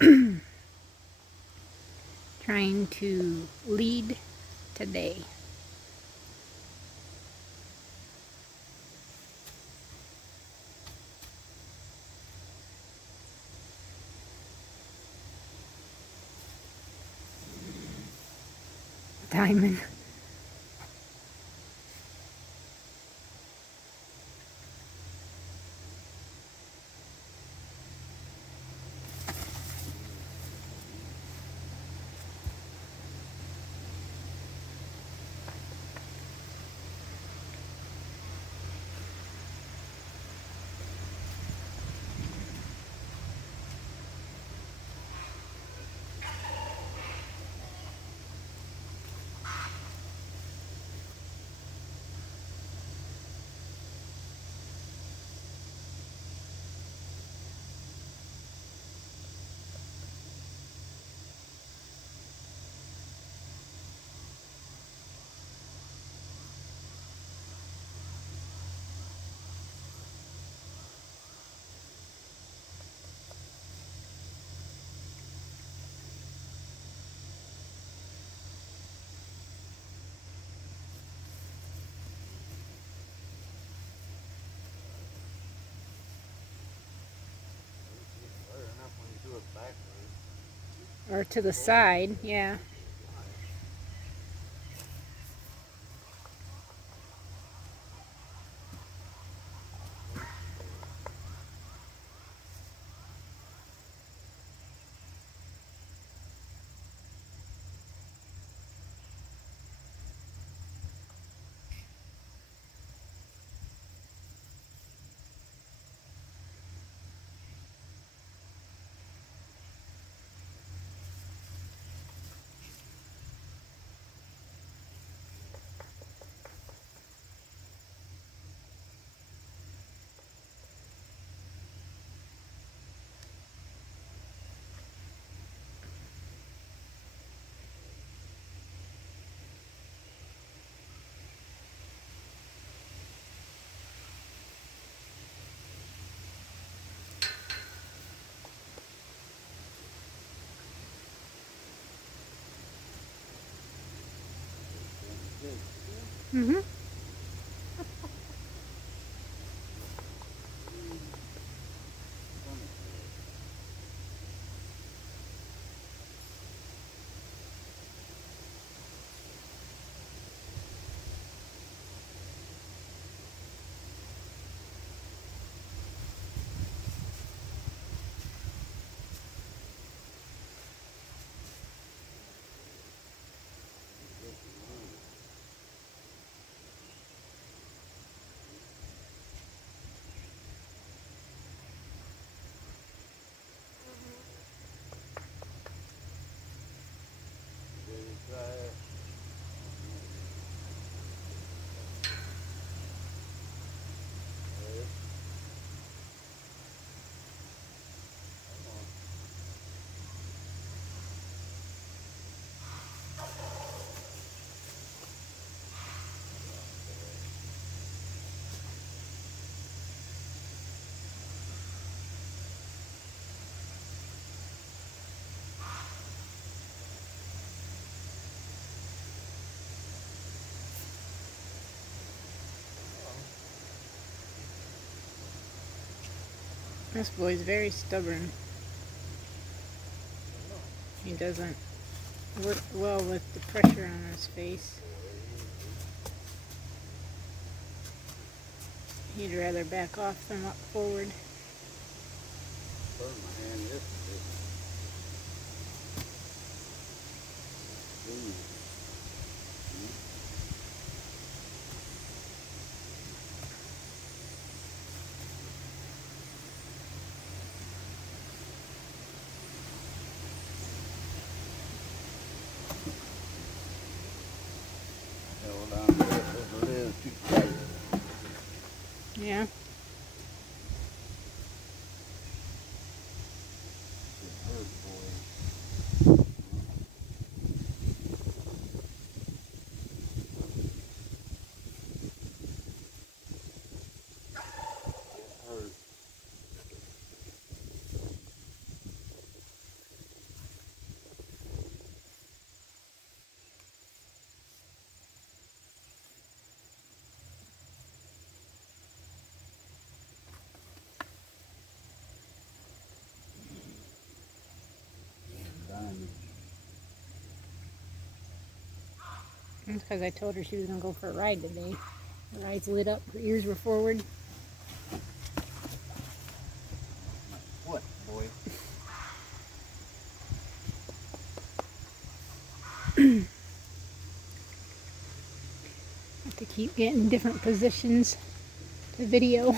Trying to lead today. Diamond. Or to the side, yeah. Mm-hmm. This boy's very stubborn. He doesn't work well with the pressure on his face. He'd rather back off than walk forward. Yeah. That's because I told her she was going to go for a ride today. Her eyes lit up, her ears were forward. What, boy? Have to keep getting different positions to video.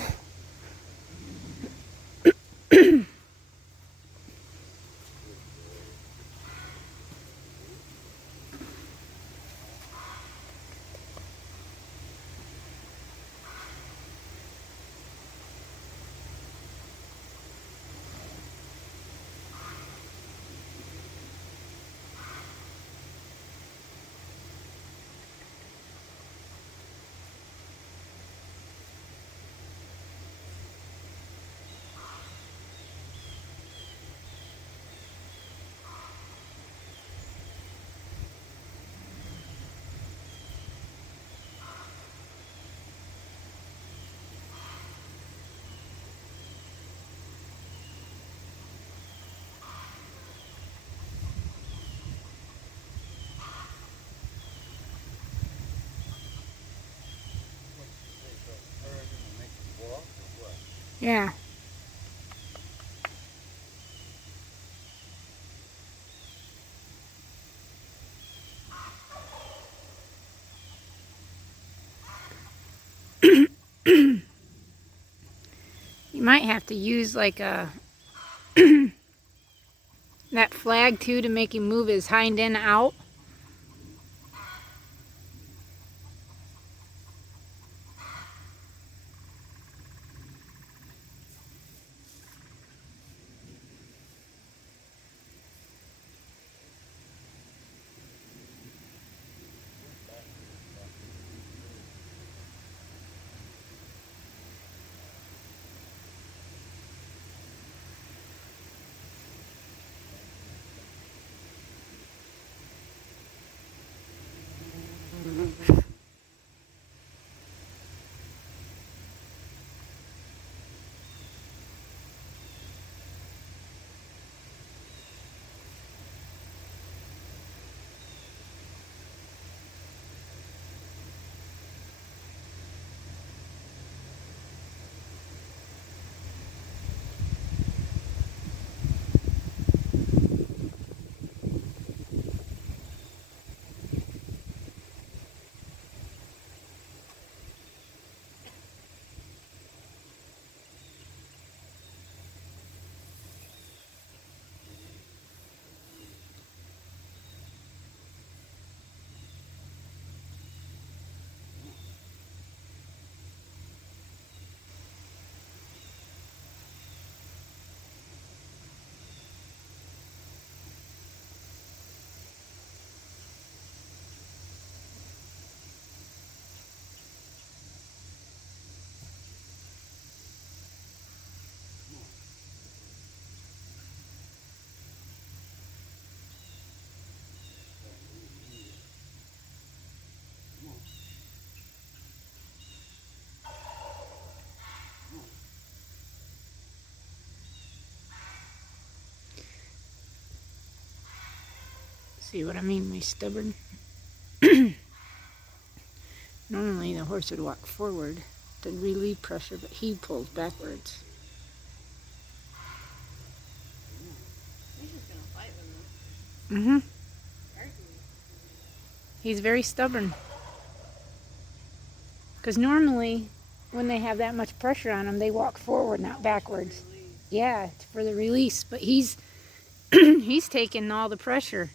Yeah. You might have to use like a that flag too to make him move his hind end out. See what I mean by stubborn? Normally the horse would walk forward to relieve pressure, but he pulls backwards. He's just gonna fight with him. Mm-hmm. Argue. He's very stubborn. Because normally when they have that much pressure on them, they walk forward, not backwards. Yeah, it's for the release, but he's he's taking all the pressure.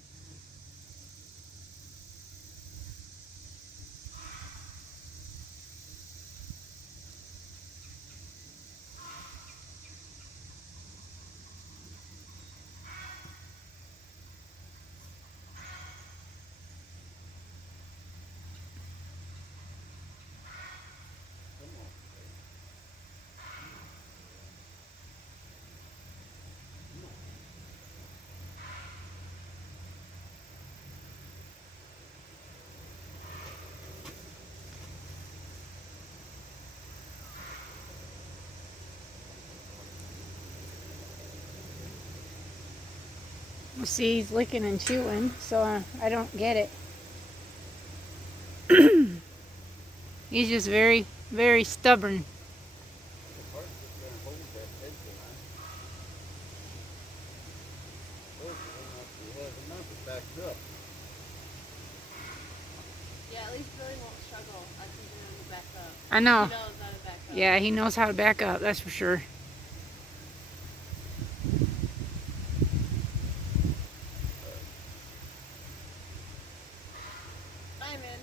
You see, he's licking and chewing, so I don't get it. He's just very, very stubborn. The part that's gonna hold that tension line. Those are not too heavy enough, it backs up. Yeah, at least Billy won't struggle as he's learning to back up. I know. He knows how to back up. Yeah, he knows how to back up, that's for sure. Diamond.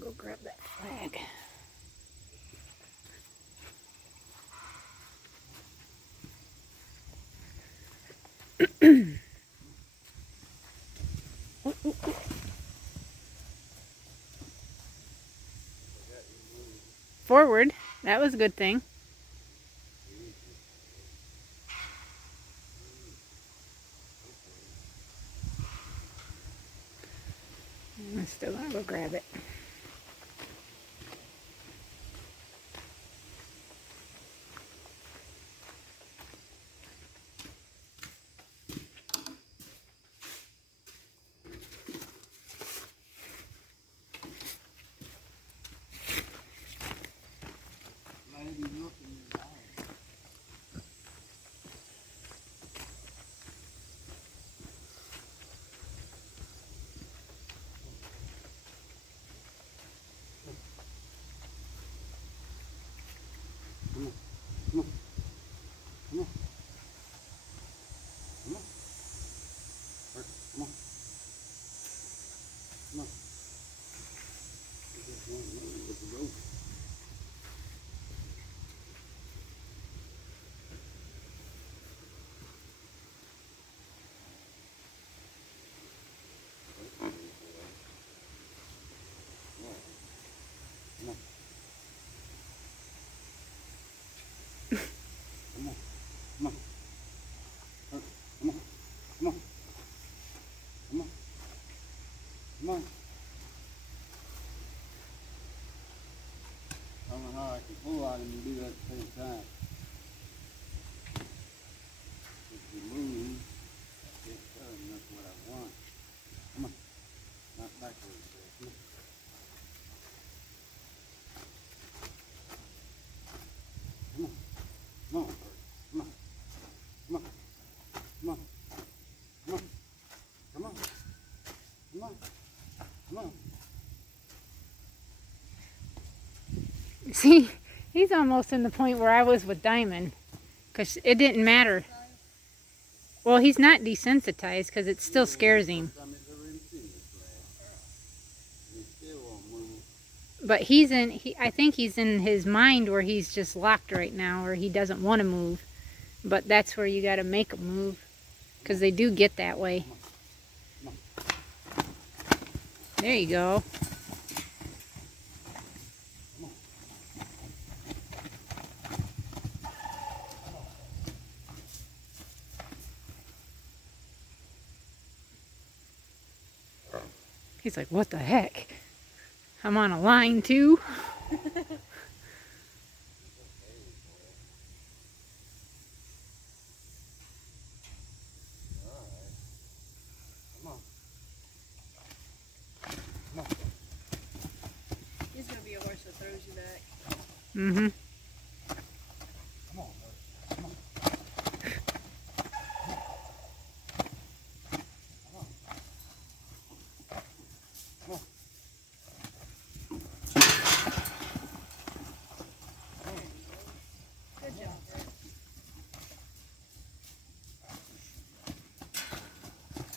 Go grab that flag. Forward. That was a good thing. I'm still gonna go grab it. Lady, look in your eye. Come on, come on, come on, come on. Bert, come on, come on. You just want to know with the rope. Come on. Come on. Come on. Come on. Come on. Come on. Come on. I don't know how I can pull out him and do that at the same time. If you move, I can't tell him that's what I want. Come on. Not backwards. Come on. Come on. Come on. Come on. Come on. Come on. Come on. Come on. Come on. Come on. See, he's almost in the point where I was with Diamond, because it didn't matter. Well, he's not desensitized because it still scares him. First time he's ever even seen this flag. And he still won't move. But I think he's in his mind where he's just locked right now, or he doesn't want to move. But that's where you got to make him move, because they do get that way. There you go. He's like, what the heck? I'm on a line too? He's gonna be a horse that throws you back. Mm-hmm. Come on, buddy. Come on. Good job, Bert.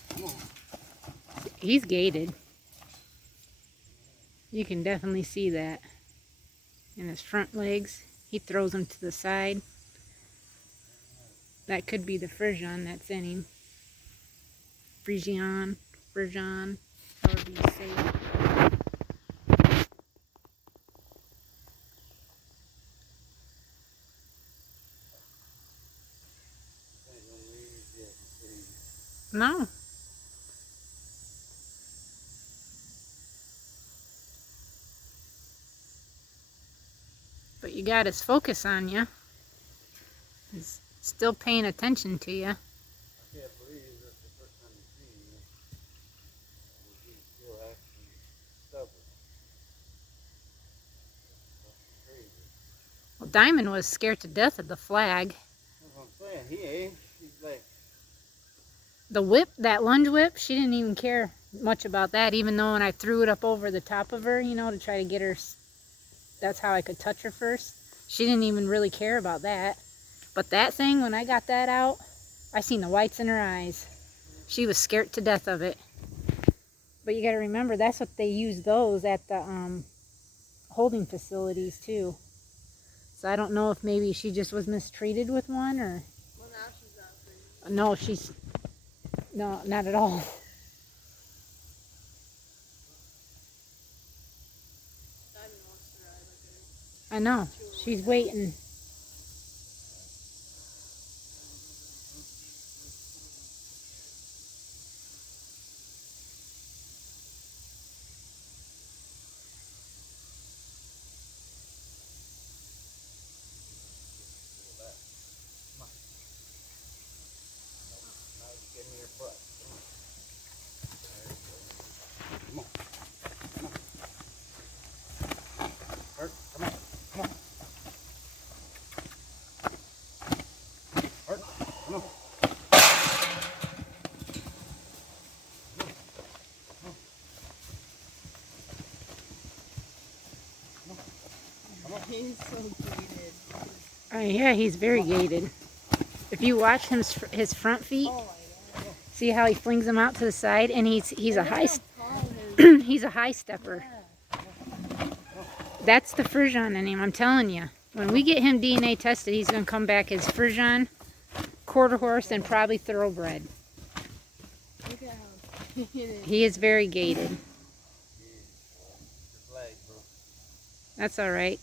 Come on. He's gated. You can definitely see that in his front legs. He throws them to the side. That could be the Friesian that's in him. Friesian, however you say it. No. But you got his focus on you. He's still paying attention to you. I can't believe that's the first time you've seen him. He's still acting stubborn. That's crazy. Well, Diamond was scared to death of the flag. That's what I'm saying. He ain't. He's like, The whip, that lunge whip, she didn't even care much about that, even though when I threw it up over the top of her, you know, to try to get her, that's how I could touch her first. She didn't even really care about that. But that thing, when I got that out, I seen the whites in her eyes. She was scared to death of it. But you got to remember, that's what they use those at the holding facilities too. So I don't know if maybe she just was mistreated with one, or... Well, now she's not free. No, she's... No, not at all. Diamond wants to ride like I know. She's waiting. now you give me your butt. Come on. Come on. Hurt. Come on. Come on. Hurt. Come on. He's so gated. Yeah, he's very gated. If you watch his front feet, Oh my god. see how he flings them out to the side, and he's a high he's a high stepper. That's the Friesian in him, I'm telling you. When we get him DNA tested, he's going to come back as Friesian, quarter horse, and probably thoroughbred. Look at how gated. He is very gated. Your flag, bro. That's all right.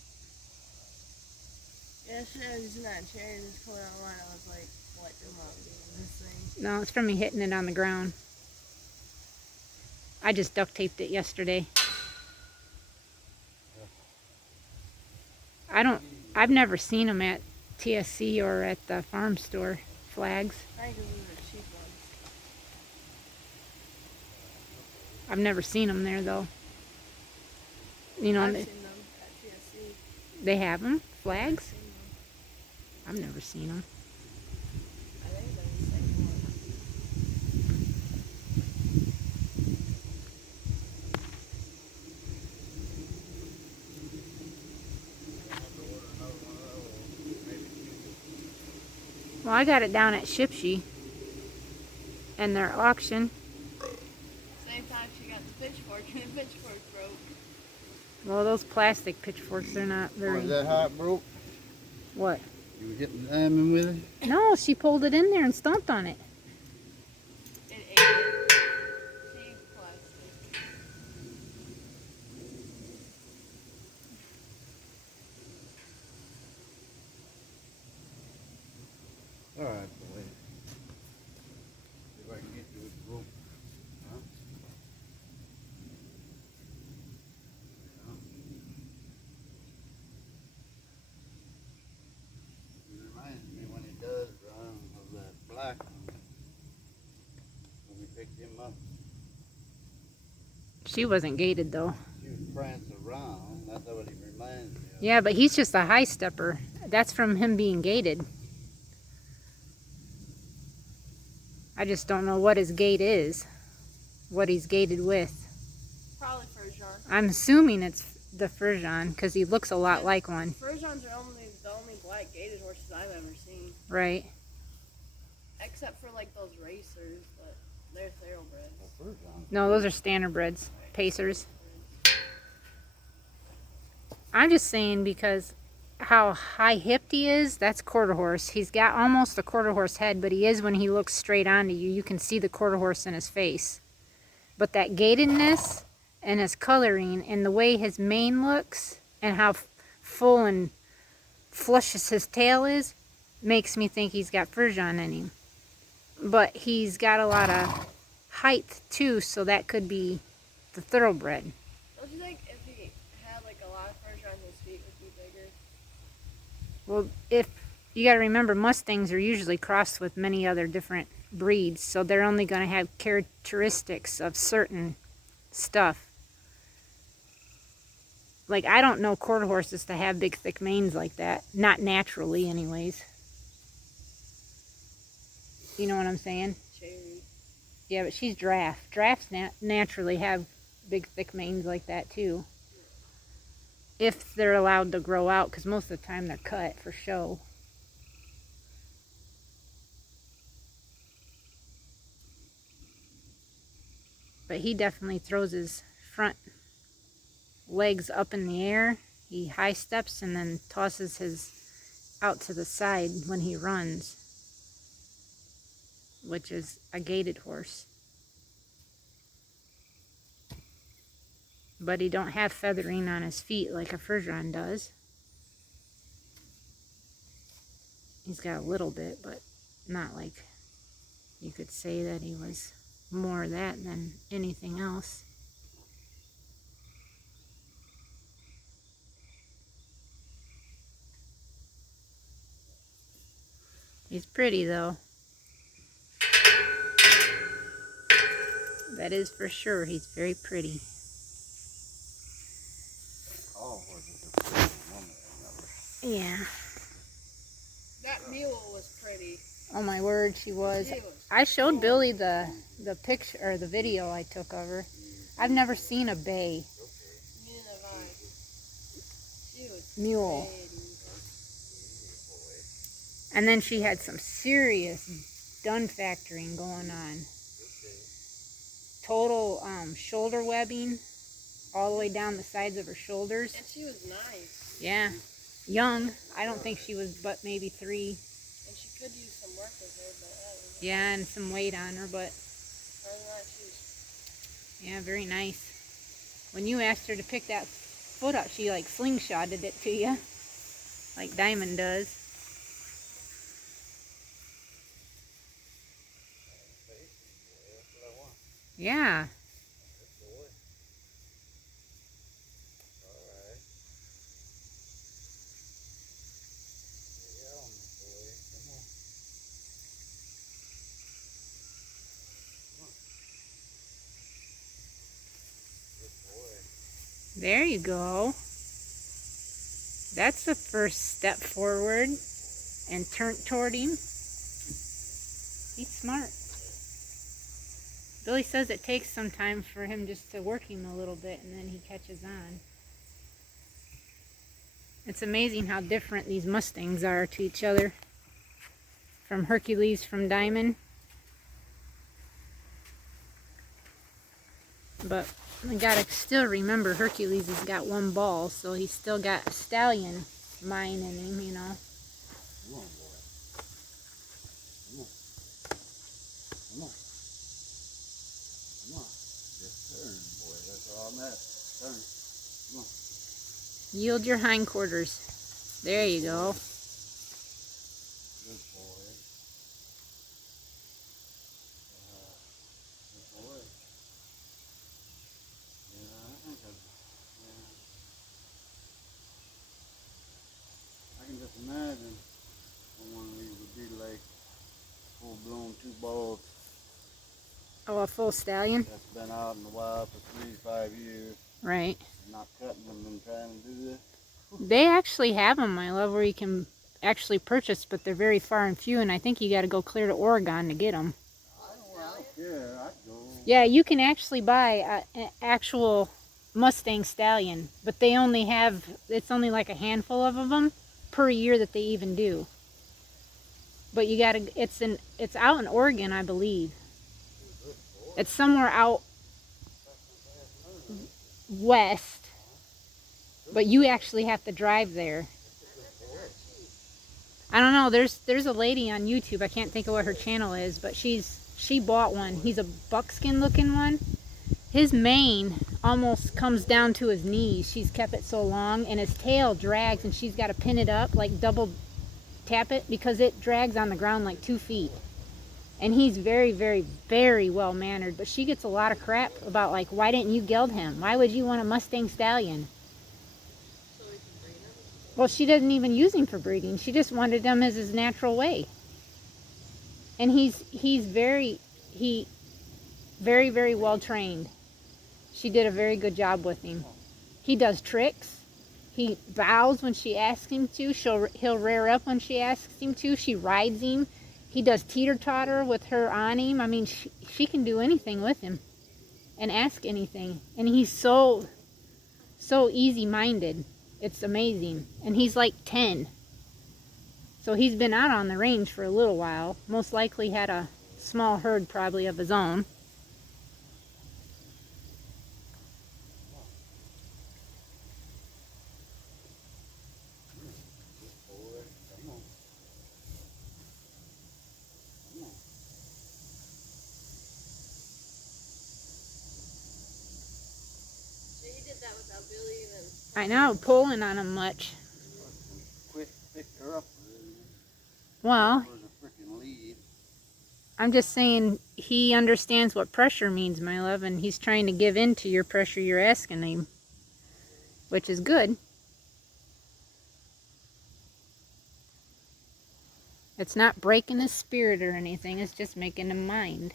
Yeah, shit, I was using that chair and just pulling online. I was like, what am I doing this thing? No, it's from me hitting it on the ground. I just duct taped it yesterday. I've never seen them at TSC or at the farm store, flags. I think those are cheap ones. I've never seen them there though. You know, I've seen them at TSC. they have them, I've flags. seen them. I've never seen them. I think they're the same one. Well, I got it down at Shipshy. and their auction. Same time she got the pitchfork and the pitchfork broke. Well, those plastic pitchforks, they're not Oh, very... is that how it broke? What? You were hitting the diamond with it? No, she pulled it in there and stomped on it. It ate it. She used plastic. All right, boy. See if I can get you with the rope. Huh? It reminds me when he does run of that black one. When we picked him up, She wasn't gated, though. she was prancing around. That's what he reminds me of. Yeah, but he's just a high stepper. That's from him being gated. I just don't know what his gait is. What he's gated with. Probably Frisian. I'm assuming it's the Frisian, because he looks a lot like one. Frisians are the only black gated horses I've ever seen. Right. Except for like those racers, but they're thoroughbreds. No, those are standardbreds. Pacers. I'm just saying because how high-hipped he is, that's quarter horse. He's got almost a quarter horse head, but he is when he looks straight onto you. You can see the quarter horse in his face. But that gatedness and his coloring and the way his mane looks and how full and flushes his tail is makes me think he's got Frisian in him. But he's got a lot of height too, so that could be the thoroughbred. Don't you think if he had like a lot of Frisian, his feet would be bigger? Well, if you got to remember, Mustangs are usually crossed with many other different breeds, so they're only going to have characteristics of certain stuff. Like, I don't know quarter horses to have big, thick manes like that. Not naturally, anyways. You know what I'm saying? Cherry. Yeah, but she's draft. Drafts naturally have big, thick manes like that, too. If they're allowed to grow out, because most of the time they're cut for show. But he definitely throws his front legs up in the air. He high steps and then tosses his out to the side when he runs, which is a gated horse. But he don't have feathering on his feet like a Frisian does. He's got a little bit, but not like you could say that he was more of that than anything else. He's pretty though. That is for sure. He's very pretty. All horses are pretty. One of them Yeah. That mule was pretty. Oh my word, she was. She was I showed Billy the picture or the video I took of her. I've never seen a bay Neither have I. She was mule. pretty. And then she had some serious dun factoring going on. Total shoulder webbing all the way down the sides of her shoulders. And she was nice. Yeah. Young. I don't think she was but maybe 3. And she could use some work with her, but that was Yeah, and some weight on her, but other than that, she was yeah, very nice. When you asked her to pick that foot up, she like slingshotted it to you, like Diamond does. Yeah. There you go. That's the first step forward and turn toward him. He's smart. Billy says it takes some time for him just to work him a little bit and then he catches on. It's amazing how different these Mustangs are to each other. From Hercules, from Diamond. But I gotta still remember Hercules has got one ball, so he's still got a stallion mind in him, you know. Come on, boy. Come on. Come on. Come on. Just turn, boy. That's all I'm asking. Turn. Come on. Yield your hindquarters. There you go. Good boy. Good boy. Yeah, I think I can just imagine what one of these would be like. Full-blown two balls Oh, a full stallion? that's been out in the wild for 3 to 5 years. Right. Not cutting them and trying to do this. They actually have them, my love, where you can actually purchase, but they're very far and few, and I think you got to go clear to Oregon to get them. I don't care. I'd go. Yeah, you can actually buy an actual Mustang stallion, but they only have, it's only like a handful of them per year that they even do. But you got to, it's out in Oregon, I believe. It's somewhere out west, but you actually have to drive there. I don't know, there's a lady on YouTube, I can't think of what her channel is, but she bought one. He's a buckskin looking one. His mane almost comes down to his knees. She's kept it so long, and his tail drags, and she's got to pin it up, like double tap it, because it drags on the ground like 2 feet. And he's very, very, very well mannered, but she gets a lot of crap about, like, why didn't you geld him? Why would you want a Mustang stallion? So we can breed him? Well, she doesn't even use him for breeding. She just wanted him as his natural way. And he's very, very, very well trained. She did a very good job with him. He does tricks. He bows when she asks him to. He'll rear up when she asks him to. She rides him. He does teeter-totter with her on him. I mean, she can do anything with him and ask anything. And he's so easy-minded. It's amazing. And he's like 10. So he's been out on the range for a little while. Most likely had a small herd probably of his own. So he did that without Billy even. I know, pulling on him much. Quick, pick her up. Well, Was a freaking lead. I'm just saying he understands what pressure means, my love, and he's trying to give in to your pressure you're asking him, which is good. It's not breaking his spirit or anything, it's just making him mind.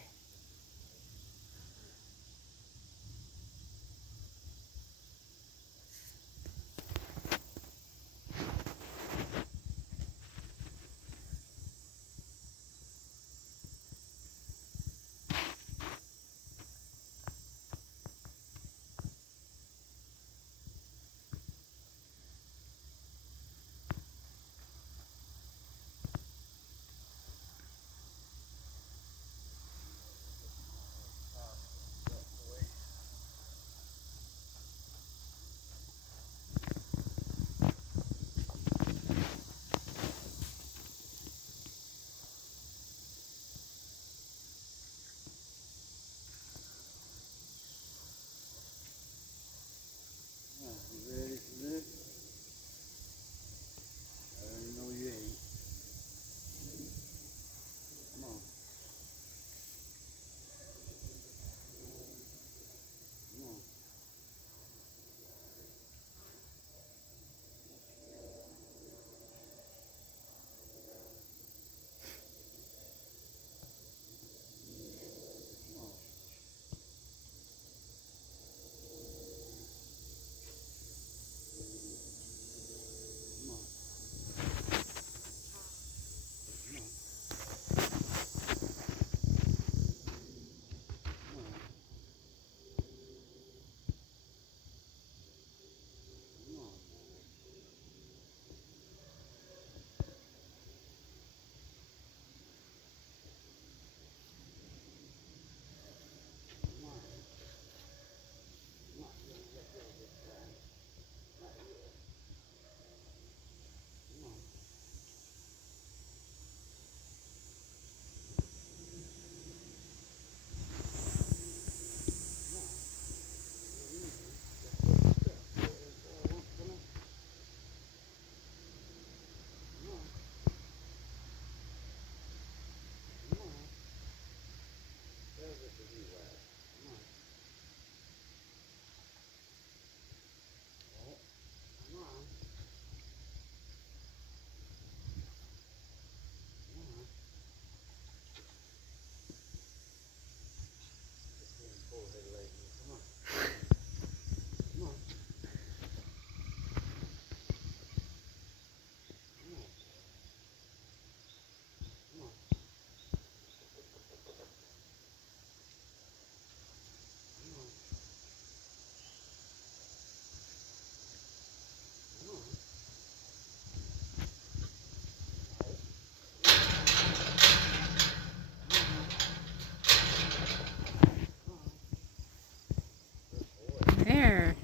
There.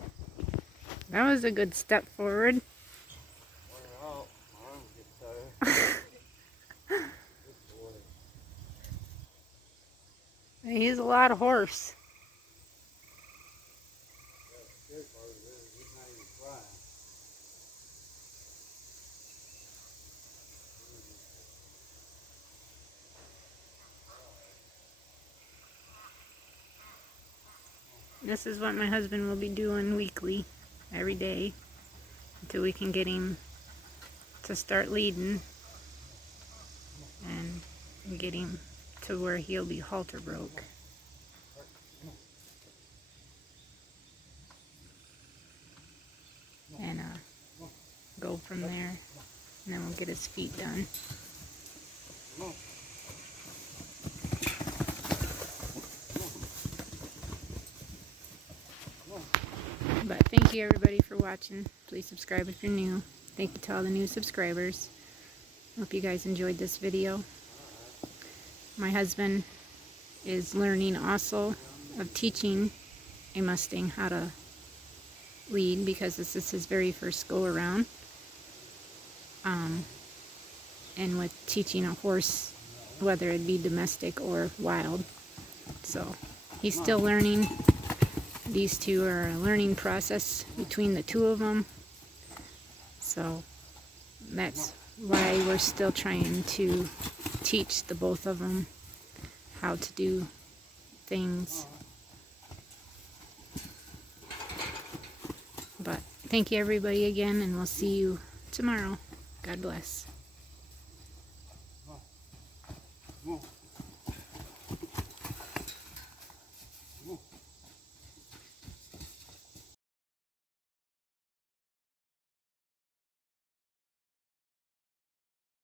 That was a good step forward. Well, my arms get tired. Good boy. He's a lot of horse. The scary part of it is he's not even crying. This is what my husband will be doing weekly, every day, until we can get him to start leading and get him to where he'll be halter broke. And go from there, and then we'll get his feet done. But thank you everybody for watching. Please subscribe if you're new. Thank you to all the new subscribers. Hope you guys enjoyed this video. My husband is learning also of teaching a Mustang how to lead, because this is his very first go around. And with teaching a horse, whether it be domestic or wild. So he's still learning. These two are a learning process between the two of them. So that's why we're still trying to teach the both of them how to do things. But thank you everybody again, and we'll see you tomorrow. God bless.